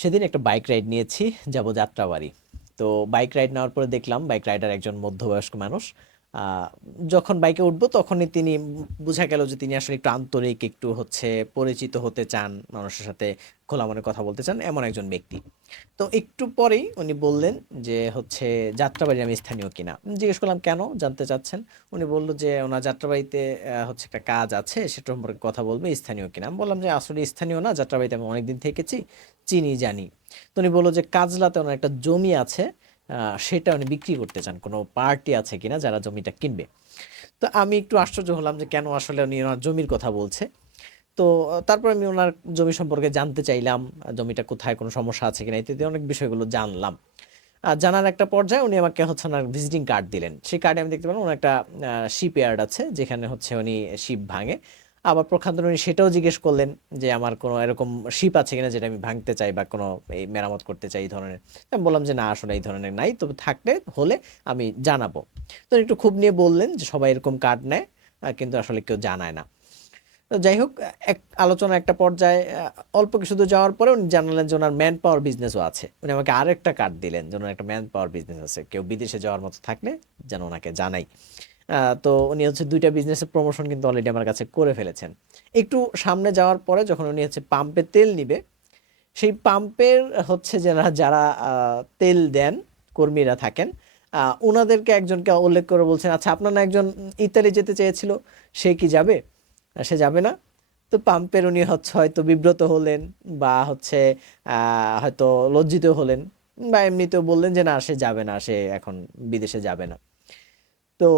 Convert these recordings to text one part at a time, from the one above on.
সেদিন একটা bike ride নিয়েছি, যাব যাত্রাবাড়ি। তো বাইক রাইড নেওয়ার পরে দেখলাম বাইক রাইডার একজন মধ্যবয়স্ক মানুষ। যখন বাইকে উঠবো তখনই তিনি বোঝা গেল যে তিনি আসলে একটু আন্তরিক, একটু হচ্ছে পরিচিত হতে চান, মানুষের সাথে খোলা মনে কথা বলতে চান এমন একজন ব্যক্তি। তো একটু পরেই উনি বললেন যে হচ্ছে, যাত্রাবাড়ি আমি স্থানীয় কিনা? জিজ্ঞেস করলাম, কেন? জানতে চাচ্ছেন? উনি বলল যে, ওনার যাত্রাবাড়িতে হচ্ছে একটা কাজ আছে সেটা সম্পর্কে কথা বলবে, স্থানীয় কিনা? আমি বললাম যে, আসলে স্থানীয় না, যাত্রাবাড়িতে আমি অনেকদিন থেকেছি, চিনি জানি। তো উনি বলল যে, কাজলাতে ওনার একটা জমি আছে সেটা উনি বিক্রি করতে চান। কোনো পার্টি আছে কিনা যারা জমিটা কিনবে। তো আমি একটু আশ্চর্য হলাম যে কেন আসলে উনি ওনার জমির কথা বলছে। তো তারপর আমি ওনার জমি সম্পর্কে জানতে চাইলাম জমিটা কোথায়, কোনো সমস্যা আছে কিনা ইত্যাদি অনেক বিষয়গুলো জানলাম। জানার একটা পর্যায়ে উনি আমাকে হচ্ছে ওনার ভিজিটিং কার্ড দিলেন। সেই কার্ডে আমি দেখতে পেলাম ওনার একটা শিপ ইয়ার্ড আছে, যেখানে হচ্ছে উনি শিপ ভাঙে। আবার প্রখান্তর উনি সেটাও জিজ্ঞেস করলেন যে আমার কোনো এরকম শিপ আছে কিনা যেটা আমি ভাঙতে চাই বা কোনো এই মেরামত করতে চাই এই ধরনের। আমি বললাম যে না, আসলে এই ধরনের নাই, তবে থাকলে হলে আমি জানাব। তো একটু খুব নিয়ে বললেন যে সবাই এরকম কার্ড নেয় কিন্তু আসলে কেউ জানায় না। তো যাই হোক, এক আলোচনা একটা পর্যায়ে অল্প কিছু দূর যাওয়ার পরে উনি জানালেন যে ওনার ম্যান পাওয়ার বিজনেসও আছে। উনি আমাকে আরেকটা কার্ড দিলেন যে ওনার একটা ম্যান পাওয়ার বিজনেস আছে। কেউ বিদেশে যাওয়ার মতো থাকলে যেন ওনাকে জানাই। তো উনি হচ্ছে দুইটা বিজনেসের প্রমোশন কিন্তু অলরেডি আমার কাছে করে ফেলেছেন। একটু সামনে যাওয়ার পরে যখন উনি হচ্ছে পাম্পে তেল নিবে, সেই পাম্পের হচ্ছে যারা যারা তেল দেন, কর্মীরা থাকেন ওনাদেরকে একজনকে উল্লেখ করে বলছেন আচ্ছা আপনার না একজন ইতালি যেতে চেয়েছিল, সে কি যাবে? সে যাবে না। তো পাম্পের উনি হচ্ছে, হয়তো বিব্রত হলেন বা হচ্ছে হয়তো লজ্জিত হলেন বা এমনিতেও বললেন যে, না, সে যাবে না, সে এখন বিদেশে যাবে না। তো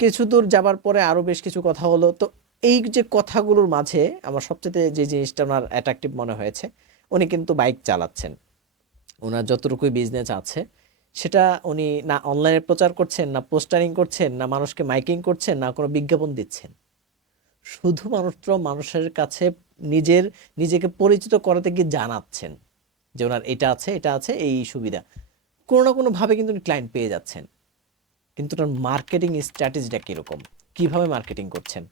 কিছু দূর যাবার পরে আরও বেশ কিছু কথা হলো। তো এই যে কথাগুলোর মাঝে আমার সবচেয়ে যে জিনিসটা ওনার অ্যাট্রাকটিভ মনে হয়েছে, উনি কিন্তু বাইক চালাচ্ছেন। ওনার যতটুকুই বিজনেস আছে, সেটা উনি না অনলাইনে প্রচার করছেন, না পোস্টারিং করছেন, না মানুষকে মাইকিং করছেন, না কোনো বিজ্ঞাপন দিচ্ছেন। শুধুমাত্র মানুষের কাছে নিজের, নিজেকে পরিচিত করাতে গিয়ে জানাচ্ছেন যে ওনার এটা আছে এটা আছে, এই সুবিধা। কোনো না কোনোভাবে কিন্তু উনি ক্লায়েন্ট পেয়ে যাচ্ছেন। কিন্তু ওটার মার্কেটিং স্ট্র্যাটেজিটা কীরকম? কীভাবে মার্কেটিং করছেন?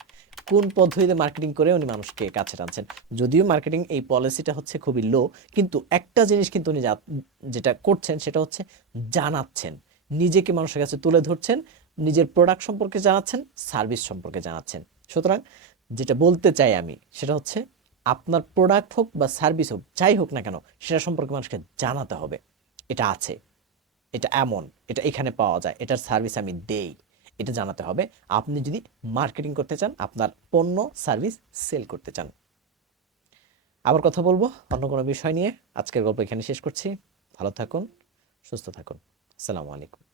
কোন পদ্ধতিতে মার্কেটিং করে উনি মানুষকে কাছে টানছেন? যদিও মার্কেটিং এই পলিসিটা হচ্ছে খুবই লো কিন্তু একটা জিনিস কিন্তু উনি যেটা করছেন সেটা হচ্ছে জানাচ্ছেন। নিজেকে মানুষের কাছে তুলে ধরছেন, নিজের প্রোডাক্ট সম্পর্কে জানাচ্ছেন সার্ভিস সম্পর্কে জানাচ্ছেন। সুতরাং যেটা বলতে চাই আমি, সেটা হচ্ছে আপনার প্রোডাক্ট হোক বা সার্ভিস হোক, যাই হোক না কেন, সেটা সম্পর্কে মানুষকে জানাতে হবে। এটা আছে। এটা এমন, এটা এখানে পাওয়া যায়, এটার সার্ভিস আমি দেই। এটা জানাতে হবে, আপনি যদি মার্কেটিং করতে চান, আপনার পণ্য, সার্ভিস সেল করতে চান। আবার কথা বলব অন্য কোনো বিষয় নিয়ে। আজকের গল্প এখানে শেষ করছি। ভালো থাকুন, সুস্থ থাকুন। আসসালামু আলাইকুম।